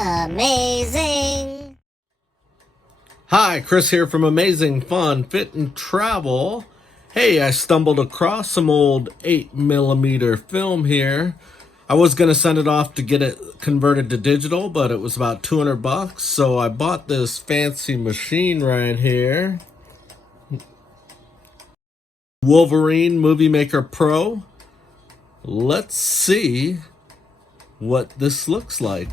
Amazing! Hi, Chris here from Amazing Fun Fit and Travel. Hey, I stumbled across some old 8mm film here. I was going to send it off to get it converted to digital, but it was about $200, so I bought this fancy machine right here. Wolverine Movie Maker Pro. Let's see what this looks like.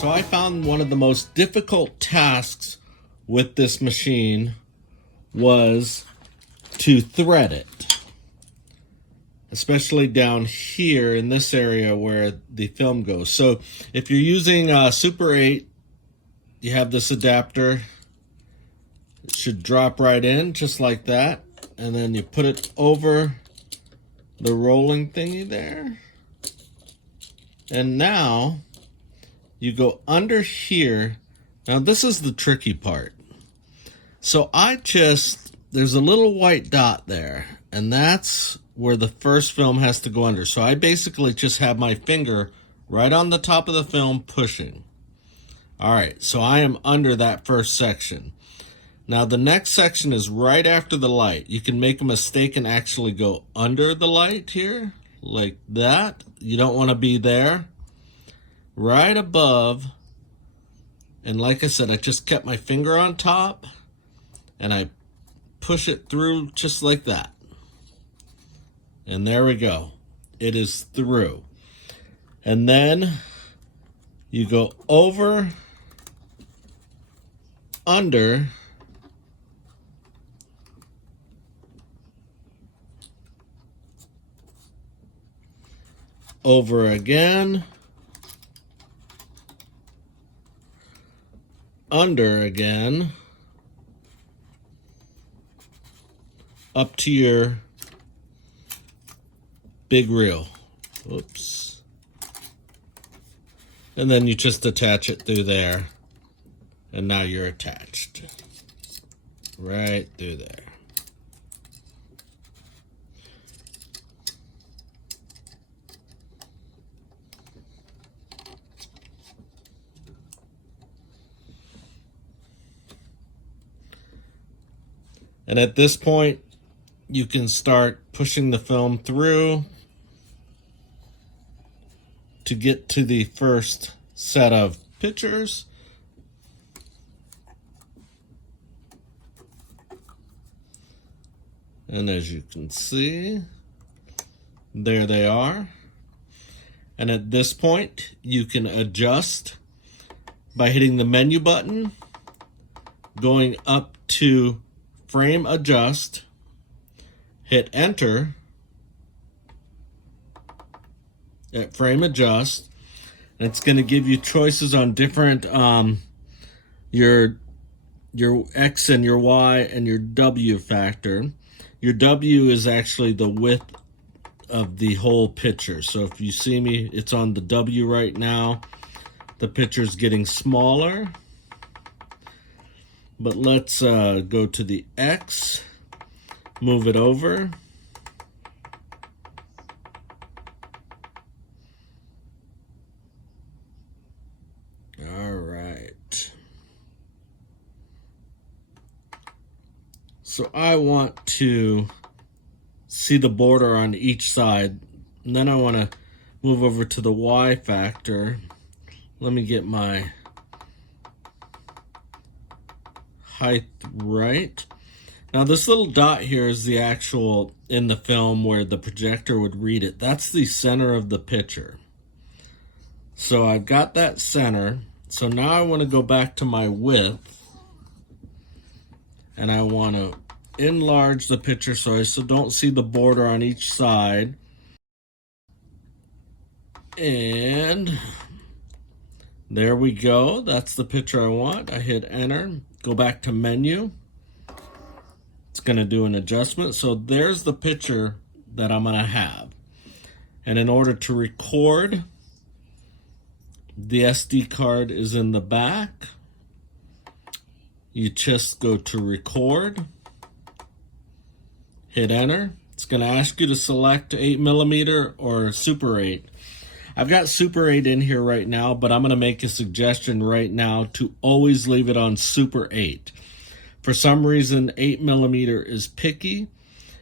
So I found one of the most difficult tasks with this machine was to thread it. Especially down here in this area where the film goes. So if you're using Super 8, you have this adapter. It should drop right in just like that. And then you put it over the rolling thingy there. And now you go under here. Now this is the tricky part. So there's a little white dot there, and that's where the first film has to go under. So I basically just have my finger right on the top of the film pushing. All right, so I am under that first section. Now the next section is right after the light. You can make a mistake and actually go under the light here, like that. You don't want to be there. Right above, and like I said, I just kept my finger on top and I push it through just like that. And there we go. It is through. And then you go over, under, over again, under again, up to your big reel. Oops. And then you just attach it through there. And now you're attached. Right through there. And at this point, you can start pushing the film through to get to the first set of pictures. And as you can see, there they are. And at this point, you can adjust by hitting the menu button, going up to frame adjust, hit enter at frame adjust, and it's going to give you choices on different your X and your Y and your W factor. Your W is actually the width of the whole picture. So if you see me, it's on the W right now. The picture's getting smaller. But let's go to the X, move it over. So I want to see the border on each side. And then I want to move over to the Y factor. Let me get my height right. Now this little dot here is the actual, in the film where the projector would read it. That's the center of the picture. So I've got that center. So now I want to go back to my width. And I want to enlarge the picture so I still don't see the border on each side. And there we go. That's the picture I want. I hit enter. Go back to menu. It's going to do an adjustment. So there's the picture that I'm going to have. And in order to record, the SD card is in the back. You just go to record. Hit enter. It's going to ask you to select 8mm or Super 8. I've got Super 8 in here right now, but I'm going to make a suggestion right now to always leave it on Super 8. For some reason, 8mm is picky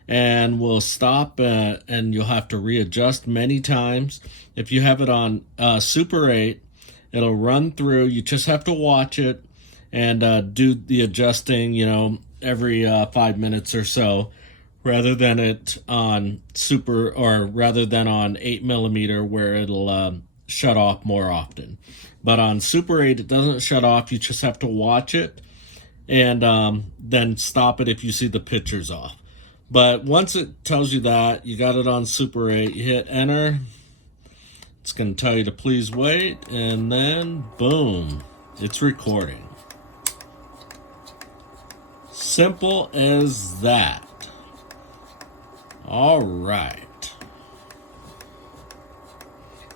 and will stop and you'll have to readjust many times. If you have it on Super 8, it'll run through. You just have to watch it and do the adjusting, every 5 minutes or so, rather than it on Super, or rather than on 8mm where it'll shut off more often. But on Super 8, it doesn't shut off. You just have to watch it and then stop it if you see the pictures off. But once it tells you that, you got it on Super 8, you hit enter. It's going to tell you to please wait, and then boom, it's recording. Simple as that. All right.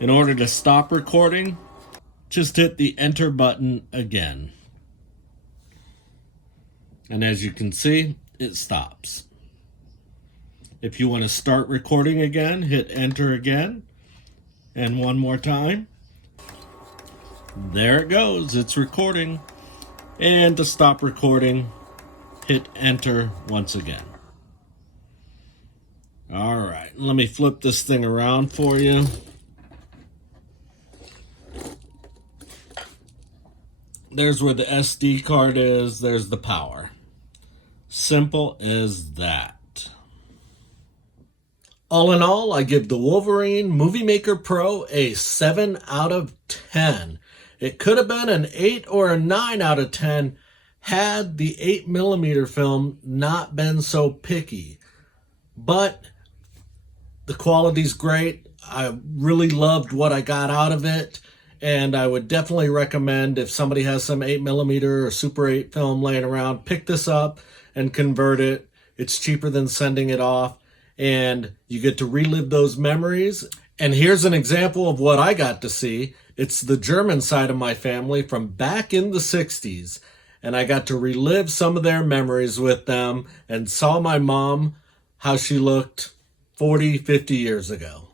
In order to stop recording, just hit the enter button again. And as you can see, it stops. If you want to start recording again, hit enter again. And one more time. There it goes. It's recording. And to stop recording, hit enter once again. All right. Let me flip this thing around for you. There's where the SD card is. There's the power. Simple as that. All in all, I give the Wolverine Movie Maker Pro a 7 out of 10. It could have been an 8 or a 9 out of 10 had the 8mm film not been so picky. But the quality's great. I really loved what I got out of it. And I would definitely recommend, if somebody has some 8mm or Super 8 film laying around, pick this up and convert it. It's cheaper than sending it off. And you get to relive those memories. And here's an example of what I got to see. It's the German side of my family from back in the 60s. And I got to relive some of their memories with them and saw my mom, how she looked 40, 50 years ago.